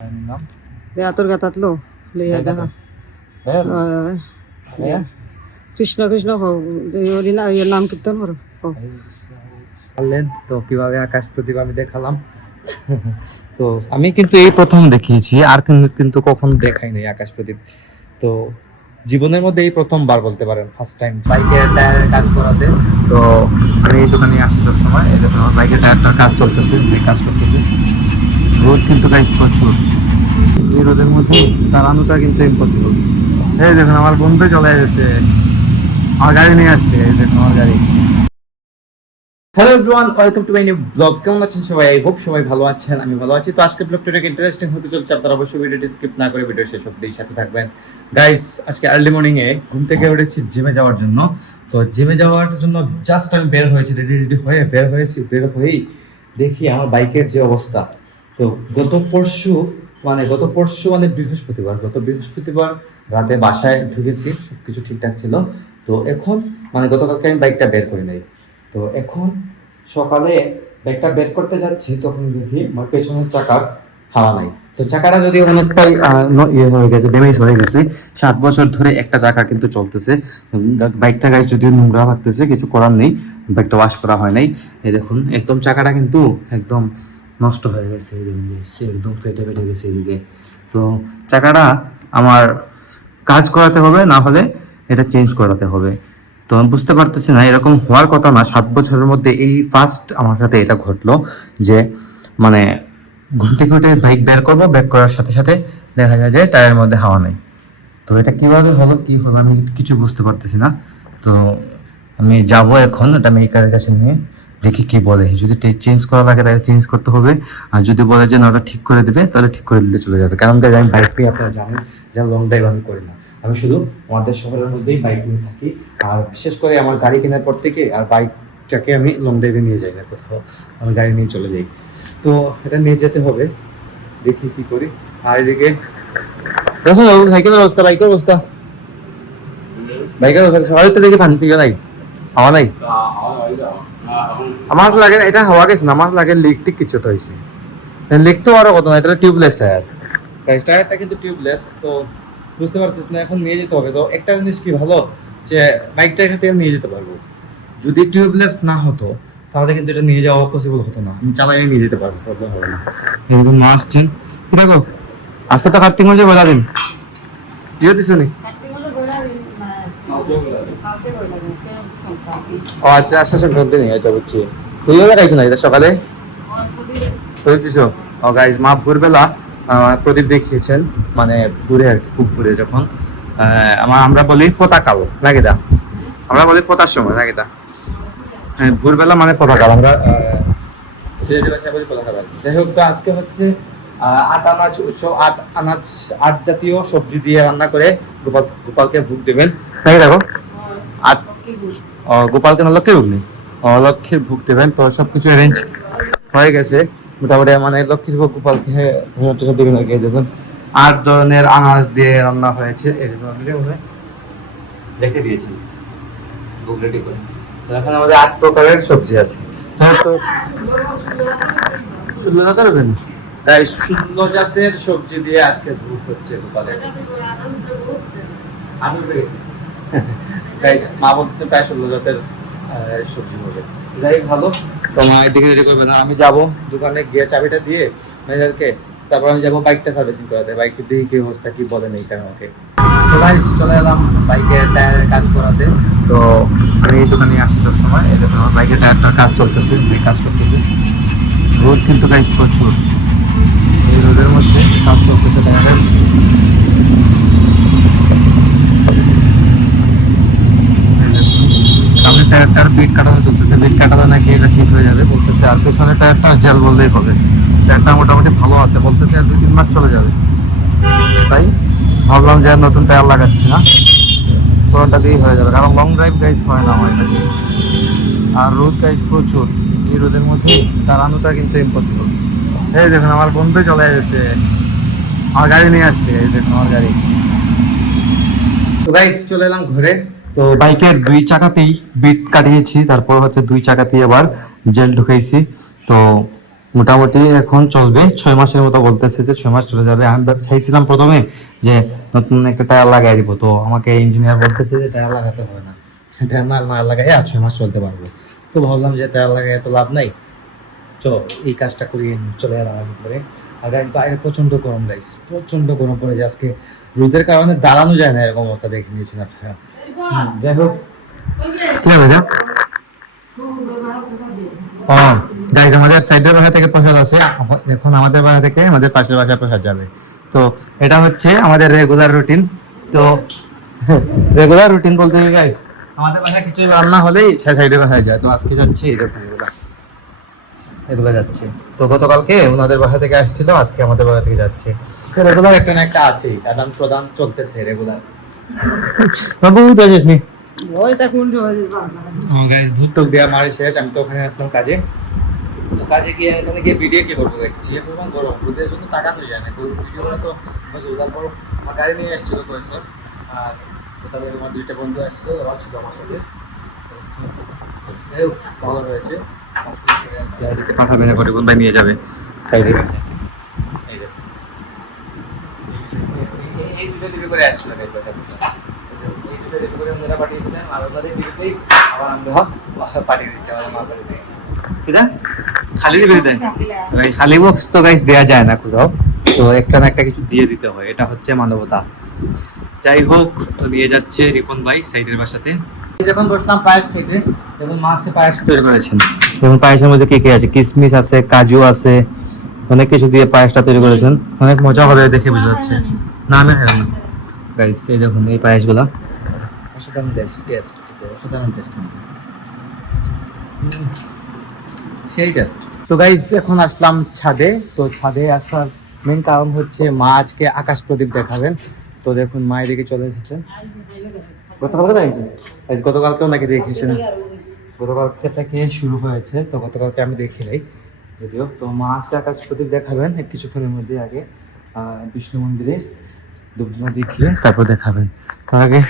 Enam. Diatur katatlo. Lihat dah. Krishna Krishna এর নাম কীর্তন করো। বললেন তো কিভাবে আকাশ প্রদীপ আমি দেখালাম। তো আমি কিন্তু এই প্রথম দেখিয়েছি, আর কিন্তু কখনো দেখাই নাই আকাশ প্রদীপ। তো জীবনের মধ্যে এই প্রথমবার বলতে পারেন, ফার্স্ট টাইম বাইকের টায়ারের কাজ করাতে। তো আমি এই দোকানে আসি সব সময়, এই দেখুন আমার বাইকের টায়ারটার কাজ চলতেছে, কাজ করতেছে। রোদ কিন্তু গাইস প্রচুর, এই রোদের মধ্যে দাঁড়ানোটা কিন্তু ইম্পসিবল। এই দেখুন আমার বন্ধু চলে যাচ্ছে, আমার গাড়ি নিয়ে আসছে, এই দেখুন আমার গাড়ি। Hello everyone, welcome to my new blog. কেমন আছেন সবাই? আই হোপ সবাই ভালো আছেন, আমি ভালো আছি। তো আজকে ব্লগটা অনেক ইন্টারেস্টিং হতে চলছে, আপনারা অবশ্যই ভিডিওটি স্কিপ না করে ভিডিও শেষ অবধি সাথে থাকবেন। গাইস আজকে আর্লি মর্নিং এ ঘুম থেকে উঠেছি জিমে যাওয়ার জন্য। তো জিমে যাওয়ার জন্য জাস্ট আমি বের হয়েছি, রেডি হয়ে বের হয়েই দেখি আমার বাইকের যে অবস্থা। তো গত পরশু মানে বৃহস্পতিবার রাতে বাসায় ঢুকেছি, সবকিছু ঠিকঠাক ছিল। তো এখন মানে গতকালকে আমি বাইকটা বের করি নাই। তো এখন সকালে ব্যাগটা বের করতে যাচ্ছি, তখন দেখি আমার পেছনের চাকার হাওয়া নাই। তো চাকাটা যদি অনেকটাই ইয়ে হয়ে গেছে, ড্যামেজ হয়ে গেছে। 7 বছর ধরে একটা চাকা কিন্তু চলতেছে। বাইকটা গাইস যদিও নোংরা লাগতেছে, কিছু করার নেই, বাইকটা ওয়াশ করা হয় নাই। এই দেখুন একদম চাকাটা কিন্তু একদম নষ্ট হয়ে গেছে, একদম ফেটে গেছে এদিকে। তো চাকাটা আমার কাজ করাতে হবে, না হলে এটা চেঞ্জ করাতে হবে। তো আমি বুঝতে পারতেছি না, এরকম হওয়ার কথা না। 7 বছরের মধ্যে এই ফার্স্ট আমার সাথে এটা ঘটলো যে মানে ঘুম থেকে উঠে বাইক বের করবো, বের করার সাথে সাথে দেখা যায় যে টায়ারের মধ্যে হাওয়া নেই। তো এটা কিভাবে হলো আমি কিছু বুঝতে পারতেছি না। তো আমি যাব এখন এটা মেকারের কাছে নিয়ে, দেখি কি বলে। যদি চেঞ্জ করা লাগে তাহলে চেঞ্জ করতে হবে, আর যদি বলে যে না ওটা ঠিক করে দেবে তাহলে ঠিক করে দিলে চলে যাবে। কারণ আমি বাইক নিয়ে, আপনারা জানেন যে লং ড্রাইভ আমি করি না, আমি শুধু আমাদের শহরের মধ্যেই বাইক নিয়ে থাকি। আর বিশেষ করে আমার গাড়ি কেনার পর থেকে আর বাইকটাকে আমি লং ড্রাইভে নিয়ে যাই না কোথাও, আমি গাড়ি নিয়ে চলে যাই। তো এটা নিয়ে যেতে হবে, দেখি কি করি। আর এদিকে সাইকেলের অবস্থা, বাইকের অবস্থা সবাই তো দেখে ফানি নাই, হাওয়া নাই। আমার লাগে এটা হাওয়া গেছে না, আমার লাগে লিক টিক কিছু তো হয়েছে। লিক তো আরো কত না, এটা টিউবলেস টায়ার, টায়ারটা কিন্তু টিউবলেস। তো বুঝতে পারতেছি না, এখন নিয়ে যেতে হবে। তো একটা জিনিস কি ভালো যে বাইকটা এখান থেকে নিয়ে যেতে পারবো। যদি টিউবলেস না হতো তাহলে কিন্তু এটা নিয়ে যাওয়া পসিবল হতো না, আমি চালাইয়ে নিয়ে যেতে পারবো, প্রবলেম হবে না। এরকম মা আসছেন, কি দেখো আজকে তো কার্তিক মাসে বলা দিন দিয়ে দিছ নি। ও আচ্ছা আচ্ছা সংক্রান্তি নেই, আচ্ছা বুঝছি। তুইও দেখাইছ না এটা সকালে প্রদীপ দিছ? ও গাইজ মা ভোরবেলা প্রদীপ দেখিয়েছেন, মানে ভোরে আর কি, খুব ভোরে যখন আমরা বলি পতাকাল নাকি দা, আমরা বলি পতার সময় নাকি দা। হ্যাঁ ভোরবেলা মানে পতাকাল, আমরা যাই হোক। তো আজকে হচ্ছে 8 জাতীয় সবজি দিয়ে রান্না করে গোপালকে ভোগ দেবেন নাকি দেখো। গোপালকে না লক্ষ্মীর ভোগ নেই, লক্ষ্মীর ভোগ দেবেন। তো সবকিছু অ্যারেঞ্জ হয়ে গেছে মোটামুটি, মানে লক্ষ্মীর ভোগ গোপালকে দেবেন আর কি। দেখুন 8 ধরনের আনাজ দিয়ে রান্না হয়েছে, রেখে দিয়েছি ভোগ রেডি করে। এখন আমাদের 8 প্রকারের সবজি আছে। তো 16 জাতের সবজি দিয়ে আজকে ভোগ হচ্ছে গোপালের। মা বলতেছে প্রায় 16 জাতের সবজি হবে। যাই ভালো, তোমার এদিকে রেডি করবে না, আমি যাবো দোকানে গিয়ে চাবিটা দিয়ে ম্যানেজারকে, তারপর আমি যাবো বাইকটা সার্ভিসিং করাতে। বাইকের দিকে কি অবস্থা কি বলে নেই কেন আমাকে। তো গাইস চলে এলাম বাইকের টায়ারের কাজ করাতে। তো আমি এই দোকানে আসি সব সময়, এই দেখুন আমার বাইকের টায়ারটার কাজ চলতেছে, কাজ করতেছে। রোদ কিন্তু গাইস প্রচুর, এই রোদের মধ্যে কাজ চলতেছে টায়ারের। সামনের টায়ারটার বিট কাটানো চলতেছে, বিট কাটালে নাকি এটা ঠিক হয়ে যাবে বলতেছে। আর পেছনের টায়ারটা জেল বললেই হবে, টায়ারটা মোটামুটি ভালো আছে বলতেছে, আর 2-3 মাস চলে যাবে। তাই ভাবলাম যে আর নতুন টায়ার লাগাচ্ছি না, পুরোটা দিয়েই হয়ে যাবে, কারণ লং ড্রাইভ গাইজ হয় না আমার এটা দিয়ে। আর রোদ গাইজ প্রচুর, এই রোদের মধ্যে দাঁড়ানোটা কিন্তু ইম্পসিবল। এই দেখুন আমার বন্ধু চলে যাচ্ছে, আমার গাড়ি নিয়ে আসছে, এই দেখুন আমার গাড়ি। তো গাইজ চলে এলাম ঘরে। তো বাইকের 2 চাকাতেই বিট কাটিয়েছি, তারপর হচ্ছে 2 চাকাতেই আবার জেল ঢুকাইছি। তো মোটামুটি এখন চলবে 6 মাসের মতো, বলতেছে যে 6 মাস চলে যাবে। আমি চাইছিলাম প্রথমে যে নতুন একটা টায়ার লাগাই দিব, তো আমাকে ইঞ্জিনিয়ার বলতেছে যে টায়ার লাগাতে হবে না, টায়ার না লাগাই আর 6 মাস চলতে পারবো। তো ভাবলাম যে টায়ার লাগাই এত লাভ নাই, চলো এই কাজটা করি, চলে এলাম আমি করে। আর গাইস বাইরে প্রচন্ড গরম, গাইস প্রচন্ড গরম পড়ে যে আজকে, রোদের কারণে দাঁড়ানো যায় না, এরকম অবস্থা দেখে নিয়েছেন আপনারা। যাই হোক, কি হবে যা গাইজ, আমাদের সাইডের বাসা থেকে প্রসাদ আছে, এখন আমাদের বাসা থেকে আমাদের পাশের বাসায় প্রসাদ যাবে। তো এটা হচ্ছে আমাদের রেগুলার রুটিন। তো রেগুলার রুটিন বলতে গাইজ, আমাদের বাসায় কিছু রান্না হলেই সাইডের বাসায় যায়। তো আজকে যাচ্ছে এরকম এগুলো যাচ্ছে। তো গতকালকে ওনাদের বাসা থেকে আসছিল, আজকে আমাদের বাসা থেকে যাচ্ছে। তো রেগুলার একটা না একটা আছে, আদান প্রদান চলতেছে রেগুলার। বাবু তো আসিস নি? ওই দেখুন গাইস ধূপ টুক দেওয়া মারি শেষ, আমি তো ওখানে আসলাম কাজে। তো কাজে গিয়ে এখানে গিয়ে ভিডিও কি করবো গাইস, যে পরিমাণ গরম, রোদের জন্য তাকানো যায় না। ভিডিও করে তো তারপর আমার গাড়ি নিয়ে এসেছিল পয়সা, আর তাদের আমার 2টা বন্ধু আসছিল, ওরা ছিল আমার সাথে। যাই হোক, ভালো হয়েছে। পাঠাবে না করে বন্ধু নিয়ে যাবে সাইডে। এই দুটো দিবি করে আসছিল গাইস পয়সা। খালি বক্স তো গাইস দেয়া যায় না কোথাও, তো একটা না একটা কিছু দিয়ে দিতে হয়, এটা হচ্ছে মানবতা। যাই হোক, তো নিয়ে যাচ্ছে রিপন ভাই সাইডের বাসাতে। যখন বসলাম পায়েস খেতে, যখন মাছকে পায়েস তৈরি করেছেন, যেমন পায়েসের মধ্যে কি কি আছে, কিশমিশ আছে, কাজু আছে, অনেক কিছু দিয়ে পায়েসটা তৈরি করেছেন। অনেক মজা হবে দেখে বোঝা যাচ্ছে। না আমি হেরাম না গাইস, এই দেখুন এই পায়েসগুলা অসাধারণ টেস্ট, অসাধারণ টেস্ট, সেই টেস্ট। তো গাইস এখন আসলাম ছাদে। তো ছাদে আসার মেন কারণ হচ্ছে মা আজকে আকাশ প্রদীপ দেখাবেন। তো দেখুন মা এদিকে চলে এসেছেন। গতকালকে দেখেছেন, গতকালকেও নাকি দেখেছেন, গতকালকে থেকে শুরু হয়েছে। তো গতকালকে আমি দেখি নাই যদিও। তো মা আজকে আকাশ প্রদীপ দেখাবেন কিছুক্ষণের মধ্যে, আগে বিষ্ণু মন্দিরে দুবনা দেখিয়ে তারপর দেখাবেন। তার আগে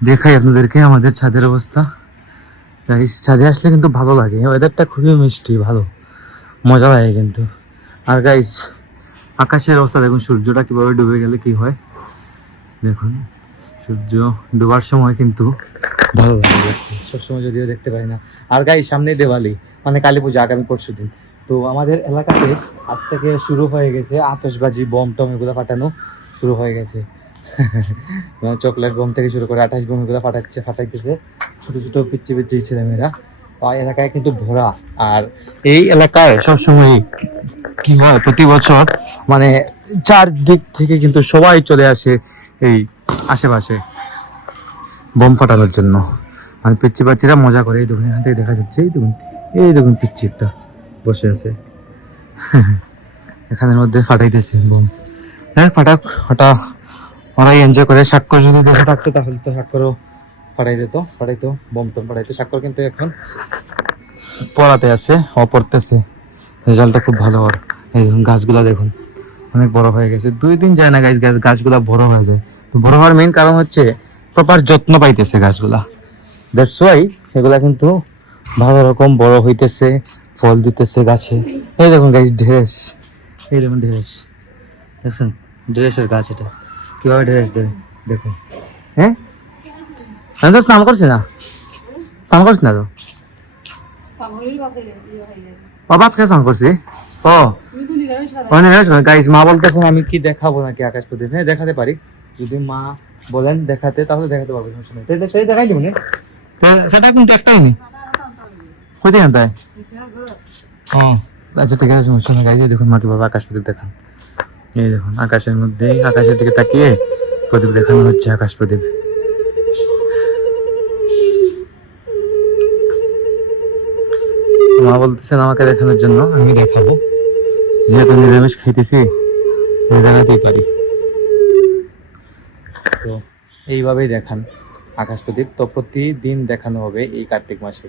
দেখাই আপনাদেরকে আমাদের ছাদের অবস্থা। গাইস ছাদে আসলে কিন্তু ভালো লাগে, ওয়েদারটা খুবই মিষ্টি, ভালো মজা লাগে কিন্তু। আর গাইস আকাশের অবস্থা দেখুন, সূর্যটা কিভাবে ডুবে গেলে কি হয় দেখুন। সূর্য ডোবার সময় কিন্তু ভালো লাগে দেখতে, সবসময় যদিও দেখতে পাই না। আর গাইস সামনে দিওয়ালি, মানে কালী পূজা আগামী পরশুদিন। তো আমাদের এলাকাতে আজ থেকে শুরু হয়ে গেছে আতশবাজি, বম টম এগুলো ফাটানো শুরু হয়ে গেছে। চকলেট বম থেকে শুরু করে আঠাশ বম এগুলো ফাটাইতেছে ছোট ছোট পিচ্ছি পিচ্ছি ছেলেমেয়েরা। এলাকায় কিন্তু ভরা। আর এই এলাকায় সবসময় কি হয়, প্রতি বছর মানে চারদিক থেকে কিন্তু সবাই চলে আসে এই আশেপাশে বোম ফাটানোর জন্য। মানে পিচ্ছি বাচ্চারা মজা করে। এই দেখুন এখান থেকে দেখা যাচ্ছে, এই দেখুন পিচ্ছি একটা বসে আছে এখানের মধ্যে ফাটাইতেছে বোম। হ্যাঁ ফাটাক, ওরাই এনজয় করে। স্বাক্ষর যদি দেশে থাকতো তাহলে তো স্বাক্ষরও ফাটাইতো বোম টোম ফাটাইতো। স্বাক্ষর কিন্তু এখন পড়াতে আছে, পড়তেছে, রেজাল্টটা খুব ভালো। আর এই দেখুন গাছগুলা দেখুন অনেক বড় হয়ে গেছে, 2 দিন যায় না গাছগুলা বড় হয়ে যায়। বড় হওয়ার মেইন কারণ হচ্ছে প্রপার যত্ন পাইতেছে গাছগুলা, দ্যাটস ওয়াই এগুলা কিন্তু ভালো রকম বড় হইতেছে, ফল দিতেছে গাছে। এই দেখুন গাছ ঢেঁড়স, এই দেখুন ঢেঁড়স দেখছেন, ঢেঁড়সের গাছ এটা কিভাবে ঢেঁড়স দেবে দেখুন। হ্যাঁ আমি তো স্নান করছি না, স্নান করছি না তো, ও ভাত খেয়ে স্নান করছি। ও গাইস মা বলতেছেন আমি কি দেখাবো নাকি আকাশ প্রদীপ? হ্যাঁ দেখাতে পারি, যদি মা বলেন দেখাতে তাহলে দেখাতে পারবো, সমস্যা নেই। সেই দেখাই দিব না, সেটা কিন্তু একটাই নেই কোথায় আনতায়। হ্যাঁ আচ্ছা ঠিক আছে, সমস্যা নেই। গাইজ দেখুন মা কিভাবে আকাশ প্রদীপ দেখান। এই দেখুন আকাশের মধ্যে, আকাশের দিকে তাকিয়ে প্রদীপ দেখানো হচ্ছে, আকাশ প্রদীপ। মা বলতেছেন আমাকে দেখানোর জন্য, আমি দেখাবো, যেহেতু নিরামিষ খাইতেছি দেখাতেই পারি। তো এইভাবেই দেখান আকাশ প্রদীপ। তো প্রতিদিন দেখানো হবে এই কার্তিক মাসে।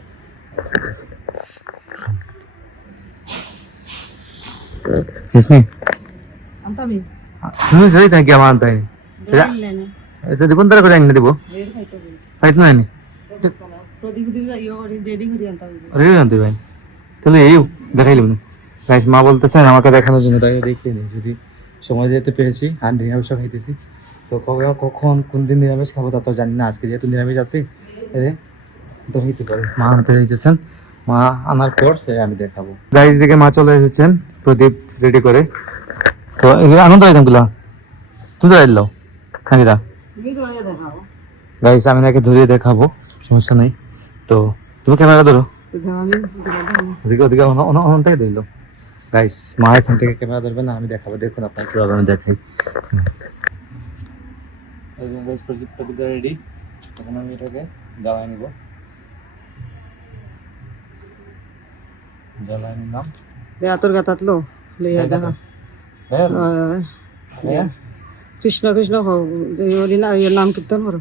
তুমি সেই থাকি আমার আনতে এটা দেখুন তারা করে আনিয়ে দেবো, খাইতে না রেডি আনতে ভাই, তাহলে এই দেখাইলাম না গাইস মা বলতেছেন আমাকে দেখানোর জন্য, তাই দেখিয়ে নিই যদি সময় যেহেতু পেয়েছি আর নিরামিষও খাইতেছি। তো কবে কখন কোন দিন নিরামিষ খাবো তা তো জানি না, আজকে যেহেতু নিরামিষ আছি তো হইতে পারে মা আনতে এসেছেন, মা আনার পর আমি দেখাবো। গাইস দিকে মা চলে এসেছেন প্রদীপ রেডি করে। তো আনন্দ আইতাম গুলা তুমি আইলো নাকি দা গাইস আমি নাকি ধরিয়ে দেখাবো, সমস্যা নেই। তো তুমি ক্যামেরা ধরো, ওদিকে ওদিকে অন থেকে ধরলো। গাইস মা এখান থেকে ক্যামেরা ধরবে না, আমি দেখাবো, দেখুন আপনার কিভাবে আমি দেখাই। গাইস প্রদীপ রেডি, এখন আমি এটাকে জ্বালায় নিব, জ্বালায় নিলাম। তোর গাতাতলো লইয়া দেখা কৃষ্ণ কৃষ্ণ হরি নাম কীর্তন করো।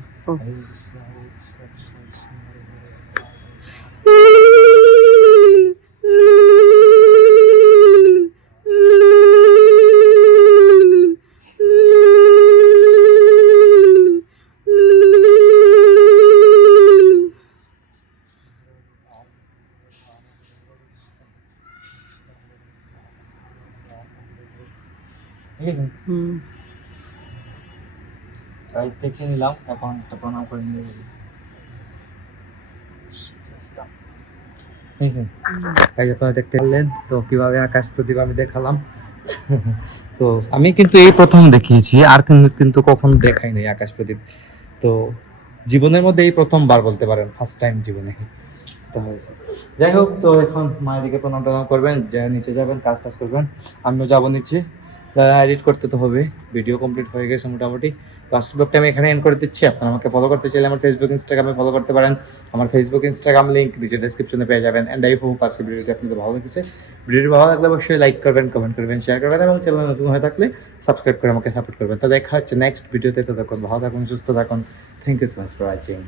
ঠিক আছে গাইস দেখে নিলাম, এখন একটা প্রণাম করে নিয়ে যাবো। গাইস আপনারা দেখতে পেলেন তো কিভাবে আকাশ প্রদীপ আমি দেখালাম। তো আমি কিন্তু এই প্রথম দেখিয়েছি, আর কিন্তু কখনো দেখাই নাই আকাশ প্রদীপ। তো জীবনের মধ্যে এই প্রথমবার বলতে পারেন, ফার্স্ট টাইম জীবনে তো হয়েছে। যাই হোক, তো এখন মায়ের দিকে প্রণাম টনাম করবেন, যে নিচে যাবেন কাজ টাজ করবেন, আমিও যাবো নিচে, এডিট করতে তো হবে। ভিডিও কমপ্লিট হয়ে গেছে মোটামুটি। তো আজকের ব্লগটা আমি এখানে এন্ড করে দিচ্ছি। আপনারা আমাকে ফলো করতে চাইলে আমার ফেসবুক ইনস্টাগ্রামে ফলো করতে পারেন। আমার ফেসবুক ইনস্টাগ্রাম লিঙ্ক নিচে ডেসক্রিপশনে পেয়ে যাবেন। অ্যান্ড আই হোপ আজকের ভিডিওটি আপনাদের ভালো লেগেছে। ভিডিওটি ভালো লাগলে অবশ্যই লাইক করবেন, কমেন্ট করবেন, শেয়ার করবেন এবং চ্যানেল নতুন হয়ে থাকলে সাবস্ক্রাইব করে আমাকে সাপোর্ট করবেন। তো দেখা হচ্ছে নেক্সট ভিডিওতে। ততক্ষণ ভালো থাকুন, সুস্থ থাকুন। Thank you so much for watching.